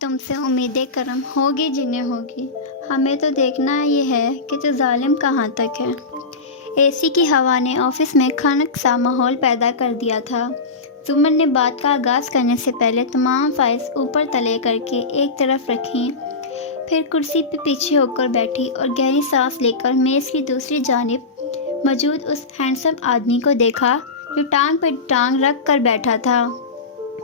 تم سے امیدیں کرم ہوگی جنہیں ہوگی، ہمیں تو دیکھنا یہ ہے کہ تو ظالم کہاں تک ہے۔ اے سی کی ہوا نے آفس میں خنک سا ماحول پیدا کر دیا تھا۔ زمر نے بات کا آغاز کرنے سے پہلے تمام فائلز اوپر تلے کر کے ایک طرف رکھیں، پھر کرسی پہ پیچھے ہو کر بیٹھی اور گہری سانس لے کر میز کی دوسری جانب موجود اس ہینڈسم آدمی کو دیکھا جو ٹانگ پہ ٹانگ رکھ کر بیٹھا تھا،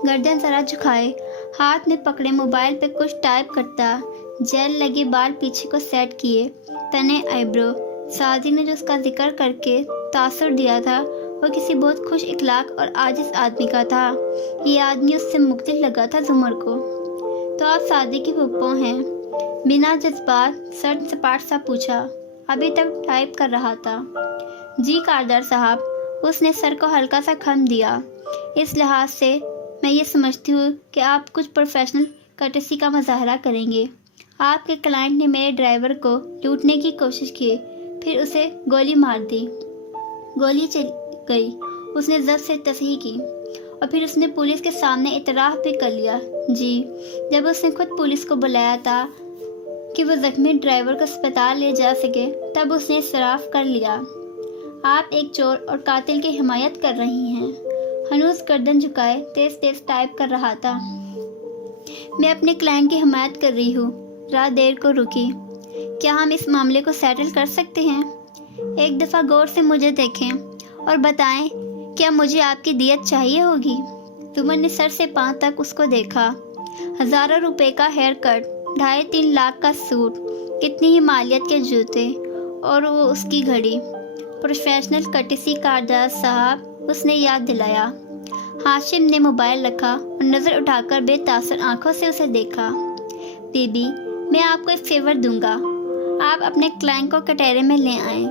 گردن ذرا جھکائے، ہاتھ میں پکڑے موبائل پہ کچھ ٹائپ کرتا، جیل لگے بال پیچھے کو سیٹ کیے، تنے آئیبرو۔ سعدی نے جو اس کا ذکر کر کے تاثر دیا تھا وہ کسی بہت خوش اخلاق اور عاجز آدمی کا تھا۔ یہ آدمی اس سے مختلف لگا تھا زمر کو۔ تو آپ سعدی کی پھپھو ہیں؟ بنا جذبات سرد سپاٹ سا پوچھا۔ ابھی تک ٹائپ کر رہا تھا۔ جی کاردار صاحب، اس نے سر کو ہلکا سا خم دیا۔ اس لحاظ سے میں یہ سمجھتی ہوں کہ آپ کچھ پروفیشنل کٹسی کا مظاہرہ کریں گے۔ آپ کے کلائنٹ نے میرے ڈرائیور کو لوٹنے کی کوشش کی، پھر اسے گولی مار دی۔ گولی چل گئی، اس نے ضبط سے تصحیح کی، اور پھر اس نے پولیس کے سامنے اعتراف بھی کر لیا۔ جی، جب اس نے خود پولیس کو بلایا تھا کہ وہ زخمی ڈرائیور کو اسپتال لے جا سکے، تب اس نے اعتراف کر لیا۔ آپ ایک چور اور قاتل کی حمایت کر رہی ہیں۔ ہنوز گردن جھکائے تیز تیز ٹائپ کر رہا تھا۔ میں اپنے کلائنٹ کی حمایت کر رہی ہوں۔ رات دیر کو رکی۔ کیا ہم اس معاملے کو سیٹل کر سکتے ہیں؟ ایک دفعہ غور سے مجھے دیکھیں اور بتائیں، کیا مجھے آپ کی دیت چاہیے ہوگی؟ زمر نے سر سے پاؤں تک اس کو دیکھا۔ ہزاروں روپے کا ہیئر کٹ، 2.5-3 لاکھ کا سوٹ، کتنی ہی مالیت کے جوتے، اور وہ اس کی گھڑی۔ پروفیشنل کٹسی کاردار صاحب، اس نے یاد دلایا۔ ہاشم نے موبائل رکھا اور نظر اٹھا کر بے تاثر آنکھوں سے اسے دیکھا۔ بی بی، میں آپ کو ایک فیور دوں گا۔ آپ اپنے کلائنٹ کو کٹہرے میں لے آئیں۔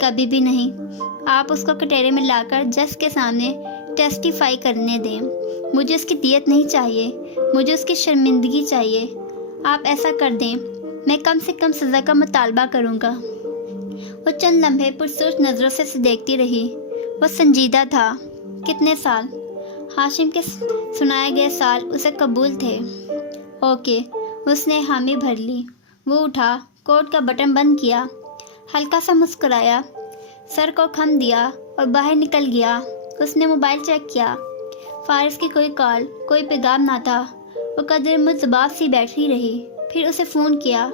کبھی بھی نہیں۔ آپ اس کو کٹہرے میں لا کر جج کے سامنے ٹیسٹیفائی کرنے دیں۔ مجھے اس کی دیت نہیں چاہیے، مجھے اس کی شرمندگی چاہیے۔ آپ ایسا کر دیں، میں کم سے کم سزا کا مطالبہ کروں گا۔ وہ چند لمحے پرسوچ نظروں سے اسے دیکھتی رہی۔ وہ سنجیدہ تھا۔ کتنے سال؟ ہاشم کے سنائے گئے سال اسے قبول تھے۔ اوکے، اس نے حامی بھر لی۔ وہ اٹھا، کوٹ کا بٹن بند کیا، ہلکا سا مسکرایا، سر کو خم دیا اور باہر نکل گیا۔ اس نے موبائل چیک کیا۔ فارس کی کوئی کال، کوئی پیغام نہ تھا۔ وہ قدر متضباط سی بیٹھی رہی، پھر اسے فون کیا۔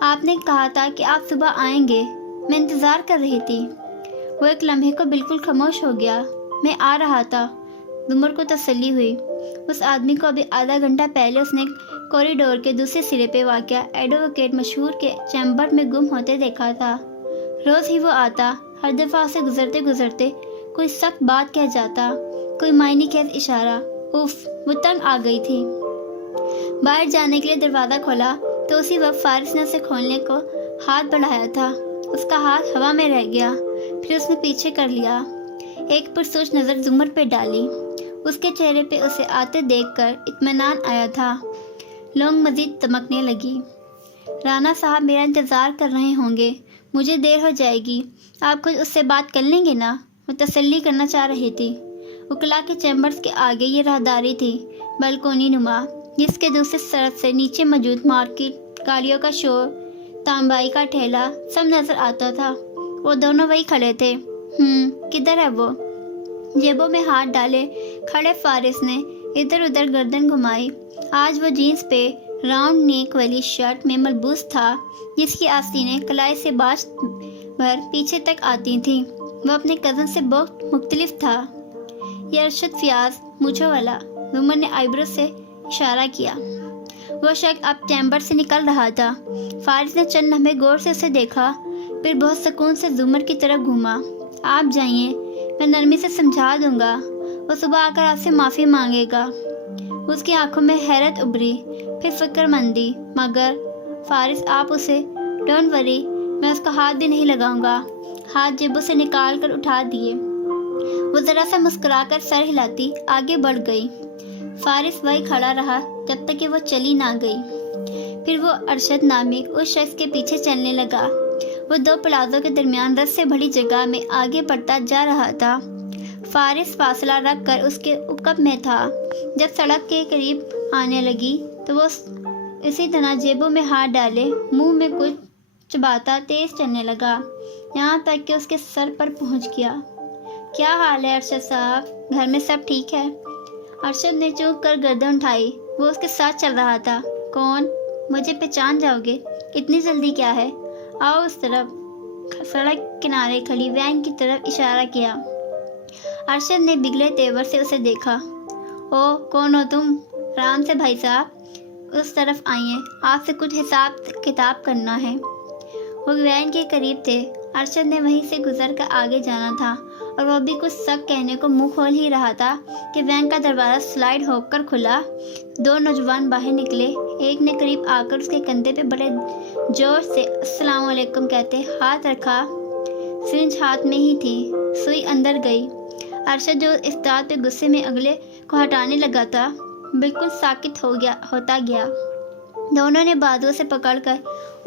آپ نے کہا تھا کہ آپ صبح آئیں گے، میں انتظار کر رہی تھی۔ وہ ایک لمحے کو بالکل خاموش ہو گیا۔ میں آ رہا تھا۔ زمر کو تسلی ہوئی۔ اس آدمی کو ابھی آدھا گھنٹہ پہلے اس نے کوریڈور کے دوسرے سرے پہ واقع ایڈوکیٹ مشہور کے چیمبر میں گم ہوتے دیکھا تھا۔ روز ہی وہ آتا، ہر دفعہ اسے گزرتے گزرتے کوئی سخت بات کہہ جاتا، کوئی معنی خیز اشارہ۔ اف، وہ تنگ آ گئی تھی۔ باہر جانے کے لیے دروازہ کھولا تو اسی وقت فارس نے اسے کھولنے کو ہاتھ بڑھایا تھا۔ اس کا ہاتھ ہوا میں رہ گیا، پھر اس نے پیچھے کر لیا۔ ایک پرسوچ نظر زمر پہ ڈالی۔ اس کے چہرے پہ اسے آتے دیکھ کر اطمینان آیا تھا۔ لونگ مزید چمکنے لگی۔ رانا صاحب میرا انتظار کر رہے ہوں گے، مجھے دیر ہو جائے گی۔ آپ خود اس سے بات کر لیں گے نا؟ وہ تسلی کرنا چاہ رہی تھی۔ وکلا کے چیمبرز کے آگے یہ راہداری تھی، بالکونی نما، جس کے دوسرے طرف سے نیچے موجود مارکیٹ، گاڑیوں کا شور، تانبائی کا ٹھیلا سب نظر آتا تھا۔ وہ دونوں وہی کھڑے تھے۔ کدھر ہے وہ؟ جیبوں میں ہاتھ ڈالے کھڑے فارس نے ادھر ادھر گردن گھمائی۔ آج وہ جینس پہ راؤنڈ نیک والی شرٹ میں ملبوس تھا، جس کی آستینیں کلائی سے باز بھر پیچھے تک آتی تھیں۔ وہ اپنے کزن سے بہت مختلف تھا۔ یہ ارشد فیاض مونچھوں والا، زمر نے آئیبرو سے اشارہ کیا۔ وہ شخص اب چیمبر سے نکل رہا تھا۔ فارس نے چند لمحے غور سے اسے دیکھا، پھر بہت سکون سے زمر کی طرف گھوما۔ آپ جائیے، میں نرمی سے سمجھا دوں گا، وہ صبح آ کر آپ سے معافی مانگے گا۔ اس کی آنکھوں میں حیرت ابھری، پھر فکر مندی۔ مگر فارس، آپ اسے ڈونٹ وری، میں اس کا ہاتھ بھی نہیں لگاؤں گا۔ ہاتھ جیبوں سے نکال کر اٹھا دیے۔ وہ ذرا سا مسکرا کر سر ہلاتی آگے بڑھ گئی۔ فارس وہی کھڑا رہا جب تک کہ وہ چلی نہ گئی۔ پھر وہ ارشد نامی اس شخص کے پیچھے چلنے لگا۔ وہ دو پلازوں کے درمیان رس سے بڑی جگہ میں آگے بڑھتا جا رہا تھا۔ فارس فاصلہ رکھ کر اس کے عقب میں تھا۔ جب سڑک کے قریب آنے لگی تو وہ اسی طرح جیبوں میں ہاتھ ڈالے منہ میں کچھ چباتا تیز چلنے لگا، یہاں تک کہ اس کے سر پر پہنچ گیا۔ کیا حال ہے ارشد صاحب، گھر میں سب ٹھیک ہے؟ ارشد نے چونک کر گردن اٹھائی، وہ اس کے ساتھ چل رہا تھا۔ کون؟ مجھے پہچان جاؤ گے؟ اتنی جلدی کیا ہے؟ آؤ اس طرف۔ سڑک کنارے کھڑی وین کی طرف اشارہ کیا۔ ارشد نے بگڑے تیور سے اسے دیکھا۔ او، کون ہو تم؟ آرام سے بھائی صاحب، اس طرف آئیے، آپ سے کچھ حساب کتاب کرنا ہے۔ وہ وین کے قریب تھے۔ ارشد نے وہیں سے گزر کر آگے جانا تھا اور وہ بھی کچھ سخت کہنے کو منہ کھول ہی رہا تھا کہ وین کا دروازہ سلائڈ ہو کر کھلا۔ دو نوجوان باہر نکلے۔ ایک نے قریب آ کر اس کے کندھے پہ بڑے جوش سے السلام علیکم کہتے ہاتھ رکھا۔ سرنج ہاتھ میں ہی تھی، سوئی اندر گئی۔ ارشد جو اس بات پہ غصے میں اگلے کو ہٹانے لگا تھا، بالکل ساکت ہوتا گیا۔ دونوں نے بازو سے پکڑ کر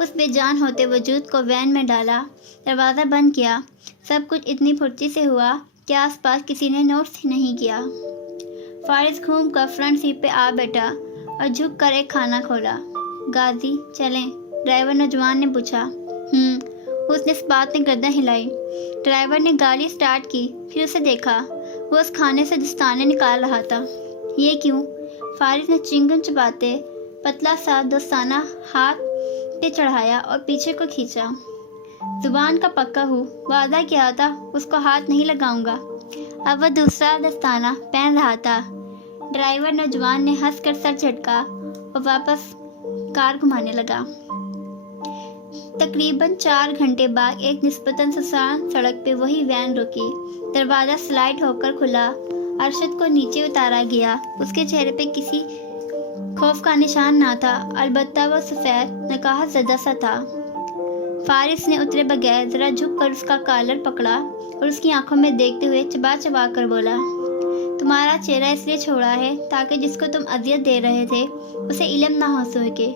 اس بے جان ہوتے وجود کو وین میں ڈالا، دروازہ بند کیا۔ سب کچھ اتنی پھرتی سے ہوا کہ آس پاس کسی نے نوٹس نہیں کیا۔ فارس گھوم کر فرنٹ سیٹ پہ آ بیٹھا اور جھک کر ایک کھانا کھولا۔ غازی چلیں؟ ڈرائیور نوجوان نے پوچھا۔ اس نے اس بات میں گردن ہلائی۔ ڈرائیور نے گاڑی سٹارٹ کی، پھر اسے دیکھا۔ وہ اس کھانے سے دستانے نکال رہا تھا۔ یہ کیوں؟ فارس نے چنگم چباتے پتلا سا دوستانہ ہاتھ پہ چڑھایا اور پیچھے کو کھینچا۔ زبان کا پکا ہوں، وعدہ کیا تھا اس کو ہاتھ نہیں لگاؤں گا۔ اب وہ دوسرا دستانہ پہن رہا تھا۔ ڈرائیور نوجوان نے ہنس کر سر جھٹکا اور واپس کار گھمانے لگا۔ تقریباً 4 گھنٹے بعد ایک نسبتاً سنسان سڑک پہ وہی وین رکی۔ دروازہ سلائڈ ہو کر کھلا۔ ارشد کو نیچے اتارا گیا۔ اس کے چہرے پہ کسی خوف کا نشان نہ تھا، البتہ وہ سفید نقاہت زدہ سا تھا۔ فارس نے اترے بغیر ذرا جھک کر اس کا کالر پکڑا اور اس کی آنکھوں میں دیکھتے ہوئے چبا چبا کر بولا، تمہارا چہرہ اس لیے چھوڑا ہے تاکہ جس کو تم اذیت دے رہے تھے اسے علم نہ ہو سکے۔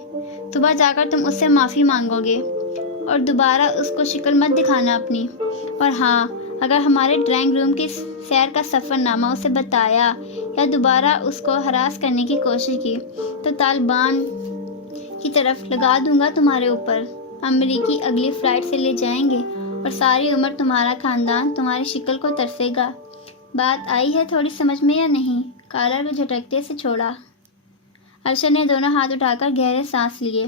صبح جا کر تم اس سے معافی مانگو گے اور دوبارہ اس کو شکل مت دکھانا اپنی۔ اور ہاں، اگر ہمارے ڈرائنگ روم کی سیر کا سفر نامہ اسے بتایا یا دوبارہ اس کو ہراس کرنے کی کوشش کی تو طالبان کی طرف لگا دوں گا تمہارے اوپر۔ امریکی اگلی فلائٹ سے لے جائیں گے اور ساری عمر تمہارا خاندان تمہاری شکل کو ترسے گا۔ بات آئی ہے تھوڑی سمجھ میں یا نہیں؟ کالر کو جھٹکتے سے چھوڑا۔ ارشد نے دونوں ہاتھ اٹھا کر گہرے سانس لیے،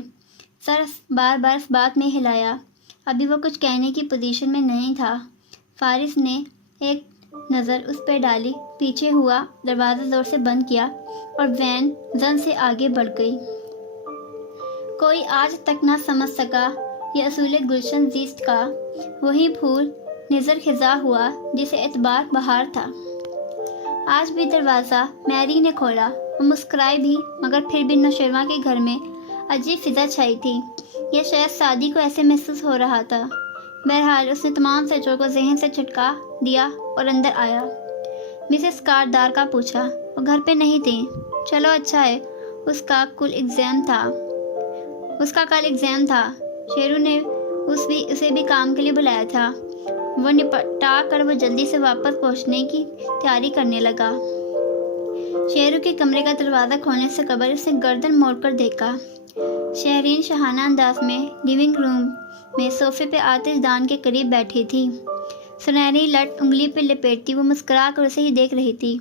سر بار بار اس بات میں ہلایا۔ ابھی وہ کچھ کہنے کی پوزیشن میں نہیں تھا۔ فارس نے ایک نظر اس پہ ڈالی، پیچھے ہوا، دروازہ زور سے بند کیا اور وین زن سے آگے بڑھ گئی۔ کوئی آج تک نہ سمجھ سکا یہ اصول گلشن زیست کا وہی پھول نظر خزاں ہوا جسے اعتبار بہار تھا۔ آج بھی دروازہ میری نے کھولا۔ وہ مسکرائی بھی، مگر پھر بھی نوشیروان کے گھر میں عجیب فضا چھائی تھی، یا شاید سعدی کو ایسے محسوس ہو رہا تھا۔ بہرحال اس نے تمام سچوں کو ذہن سے چھٹکا دیا اور اندر آیا۔ مسز کاردار کا پوچھا، وہ گھر پہ نہیں تھی؟ چلو اچھا ہے، اس کا کل ایگزام تھا۔ شیرو نے اسے بھی کام کے لیے بلایا تھا۔ وہ نپٹا کر وہ جلدی سے واپس پہنچنے کی تیاری کرنے لگا۔ شیرو کے کمرے کا دروازہ کھولنے سے قبل اس نے گردن موڑ کر دیکھا۔ شہرین شاہانہ انداز میں لیونگ روم میں صوفے پہ آتش دان کے قریب بیٹھی تھی۔ سنہری لٹ انگلی پہ لپیٹتی وہ مسکرا کر اسے ہی دیکھ رہی تھی۔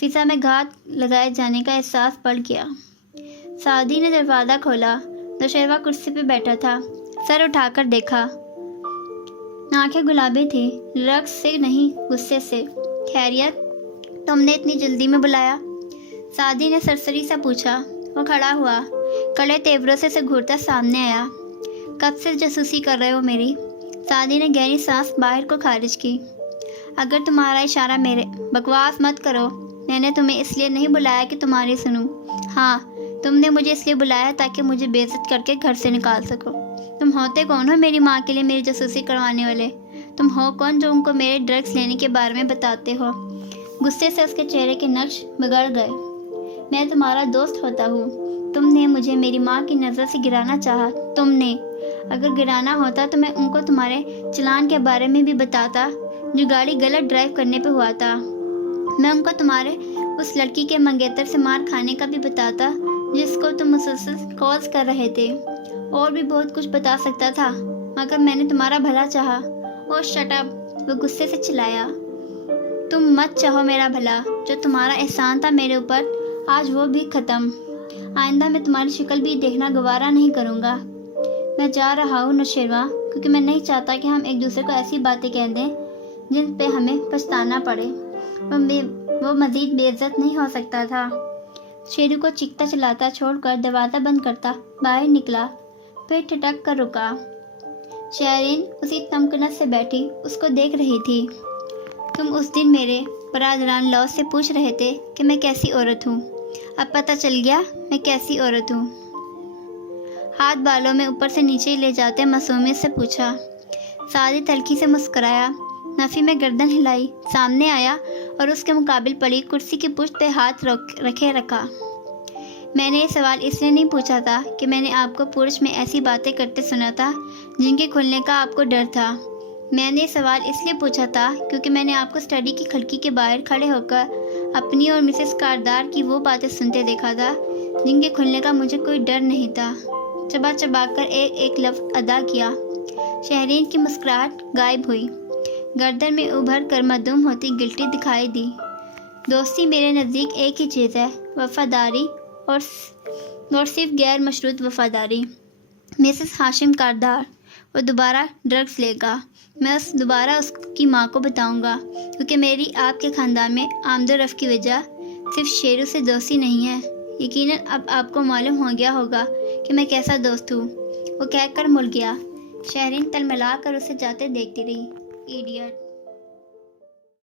فضا میں گھات لگائے جانے کا احساس بڑھ گیا۔ سعدی نے دروازہ کھولا۔ نوشیروان کرسی پہ بیٹھا تھا، سر اٹھا کر دیکھا۔ آنکھیں گلابی تھی، رقص سے نہیں غصے سے۔ خیریت؟ تم نے اتنی جلدی میں بلایا؟ سعدی نے سرسری سا پوچھا۔ وہ کھڑا ہوا، کڑے تیوروں سے گھورتا سامنے آیا۔ کب سے جاسوسی کر رہے ہو میری؟ سعدی نے گہری سانس باہر کو خارج کی۔ اگر تمہارا اشارہ میرے بکواس مت کرو، میں نے تمہیں اس لیے نہیں بلایا کہ تمہاری سنوں۔ ہاں، تم نے مجھے اس لیے بلایا تاکہ مجھے بے عزت کر کے گھر سے نکال سکو۔ تم ہوتے کون ہو میری ماں کے لیے میری جاسوسی کروانے والے؟ تم ہو کون جو ان کو میرے ڈرگس لینے کے بارے میں بتاتے ہو؟ غصے سے اس کے چہرے کے نقش بگڑ گئے۔ میں تمہارا دوست ہوتا ہوں، تم نے مجھے میری ماں کی نظر سے گرانا چاہا۔ تم نے، اگر گرانا ہوتا تو میں ان کو تمہارے چلان کے بارے میں بھی بتاتا جو گاڑی غلط ڈرائیو کرنے پہ ہوا تھا۔ میں ان کو تمہارے اس لڑکی کے منگیتر سے مار کھانے کا بھی بتاتا جس کو تم مسلسل کالز کر رہے تھے، اور بھی بہت کچھ بتا سکتا تھا، مگر میں نے تمہارا بھلا چاہا۔ اور شٹ اپ، وہ غصے سے چلایا۔ تم مت چاہو میرا بھلا، جو تمہارا احسان تھا میرے اوپر، آج وہ بھی ختم۔ آئندہ میں تمہاری شکل بھی دیکھنا گوارا نہیں کروں گا۔ میں جا رہا ہوں نوشیروان، کیونکہ میں نہیں چاہتا کہ ہم ایک دوسرے کو ایسی باتیں کہہ دیں جن پہ ہمیں پچھتانا پڑے۔ وہ مزید بے عزت نہیں ہو سکتا تھا۔ شیرو کو چیختا چلاتا چھوڑ کر دروازہ بند کرتا باہر نکلا، پھر ٹھٹک کر رکا۔ شہرین اسی تمکنت سے بیٹھی اس کو دیکھ رہی تھی۔ تم اس دن میرے برادران لاؤ سے پوچھ رہے تھے کہ میں کیسی عورت ہوں۔ اب پتہ چل گیا میں کیسی عورت ہوں۔ ہاتھ بالوں میں اوپر سے نیچے لے جاتے معصومیت سے پوچھا۔ سادی تلخی سے مسکرایا۔ نفی میں گردن ہلائی، سامنے آیا اور اس کے مقابل پڑی کرسی کی پشت پہ ہاتھ رکھے رکھا۔ میں نے یہ سوال اس لیے نہیں پوچھا تھا کہ میں نے آپ کو پورش میں ایسی باتیں کرتے سنا تھا جن کے کھلنے کا آپ کو ڈر تھا۔ میں نے یہ سوال اس لیے پوچھا تھا کیونکہ میں نے آپ کو اسٹڈی کی کھڑکی کے باہر کھڑے ہو کر اپنی اور مسز کاردار کی وہ باتیں سنتے دیکھا تھا جن کے کھلنے کا مجھے کوئی ڈر نہیں تھا۔ چبا چبا کر ایک ایک لفظ ادا کیا۔ شہرین کی مسکراہٹ غائب ہوئی، گردن میں ابھر کر معدوم ہوتی گلٹی دکھائی دی۔ دوستی میرے نزدیک ایک ہی چیز ہے، وفاداری اور صرف غیر مشروط وفاداری۔ مسز ہاشم کاردار، وہ دوبارہ ڈرگز لے گا، میں دوبارہ اس کی ماں کو بتاؤں گا، کیونکہ میری آپ کے خاندان میں آمد و رفت کی وجہ صرف شیرو سے دوستی نہیں ہے۔ یقیناً اب آپ کو معلوم ہو گیا ہوگا کہ میں کیسا دوست ہوں۔ وہ کہہ کر مڑ گیا۔ شہرین تلملا کر اسے جاتے دیکھتی رہی۔ ایڈیٹ۔